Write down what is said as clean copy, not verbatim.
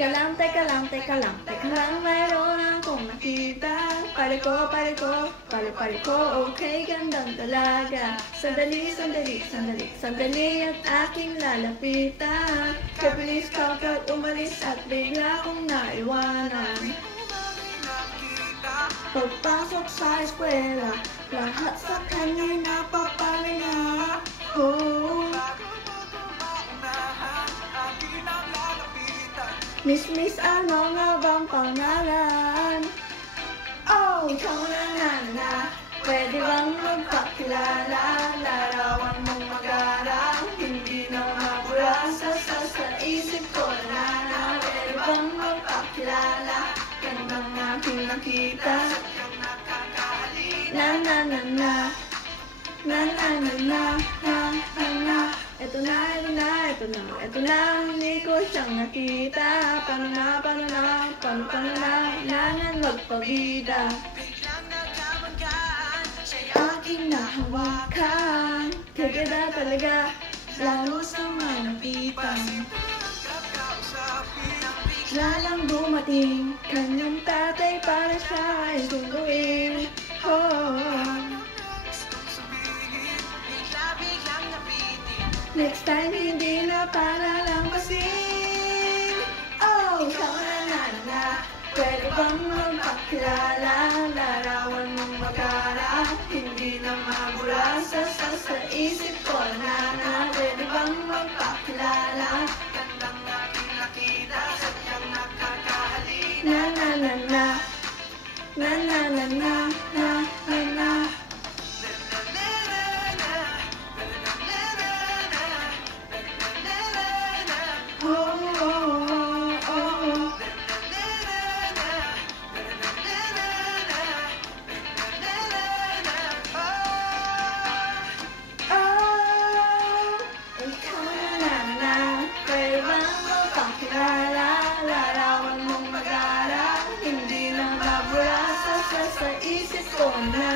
Teka lang, teka lang, teka lang, teka lang, mayroon akong nakita. Pare ko, okay, gandang dalaga. Sandali, sandali, sandali, sandali at aking lalapitan. Kabilis kagad umalis at bigla kong naiwanan. Pagpasok sa eskwela, lahat sa kanya napapalinga. Oh. Miss, ano nga bang pangalan? Oh, ikaw na, pwede bang magpakilala? Larawan mong mag-aral, hindi na mabura sa isip ko na. Pwede bang magpakilala? Gandang aking nakita. Ito na, hindi ko siyang nakita. Paano na, kailangan magpabida. Siya'y aking nahawakan. Kaganda talaga, lalo sa malapitan. Bigla lang dumating, kanyang tatay para siya ay sunduin. Next time, hindi na para lang kasing. Oh, ikaw na, pwede bang magpakilala? Larawan mong mag-aral, hindi na mabura sa isip ko na. Pwede bang magpakilala? Gandang aking nakita, sadyang nakakahalina. Larawan mong mag-aral, hindi na mabura sa isip ko na.